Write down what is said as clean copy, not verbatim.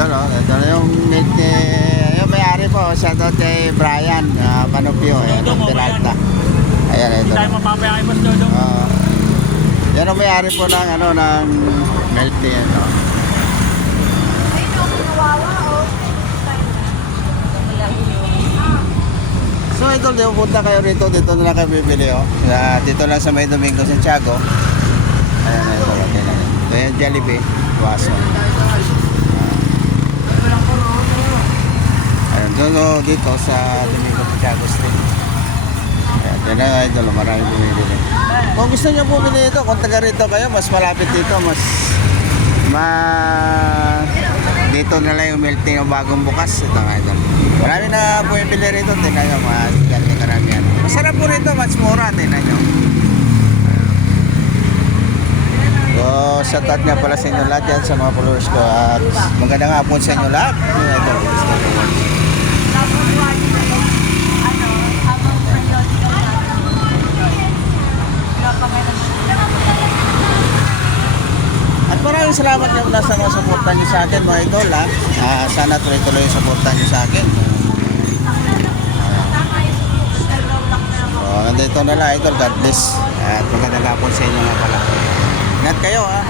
idol, oh. Ito na yung milk ni... Yung may-ari po, siya doon kay Brian Manupio, Dodo mo, Peralta. Ayan, Hindi idol. tayo mapapayaan mas Dodo. Yan ang may-ari po ng, ano, ng milk tea, ano. So, idol, di punta kayo rito, dito na lang kayo bibili, oh. Dito lang sa May Domingo, Santiago. Ayan, idol, okay na. Ito yung Jollibee, Waso. Ayan, dito sa Domingo, Santiago Street. Ayan, yan na, idol, marami bumibili. Kung gusto nyo bumili ito, kung taga rito kayo, mas malapit dito, dito na lang yung milk tea ng bagong bukas. Ito nga, idol. Marami na bumibili rito, tingnan nyo, mga karamihan. Masarap po rito, mas mura, tingnan nyo. So, shoutout nga pala sa inyo lahat yan, sa mga followers ko. At magandang hapon sa inyo lahat. Ito, at maraming salamat yung nasa mga supportan nyo sa akin, mga idol, ha. Sana tuloy-tuloy yung supportan nyo sa akin. So, nandito na lang, idol. God bless. At magandang hapon sa inyo nga pala. Ingat kayo, ha.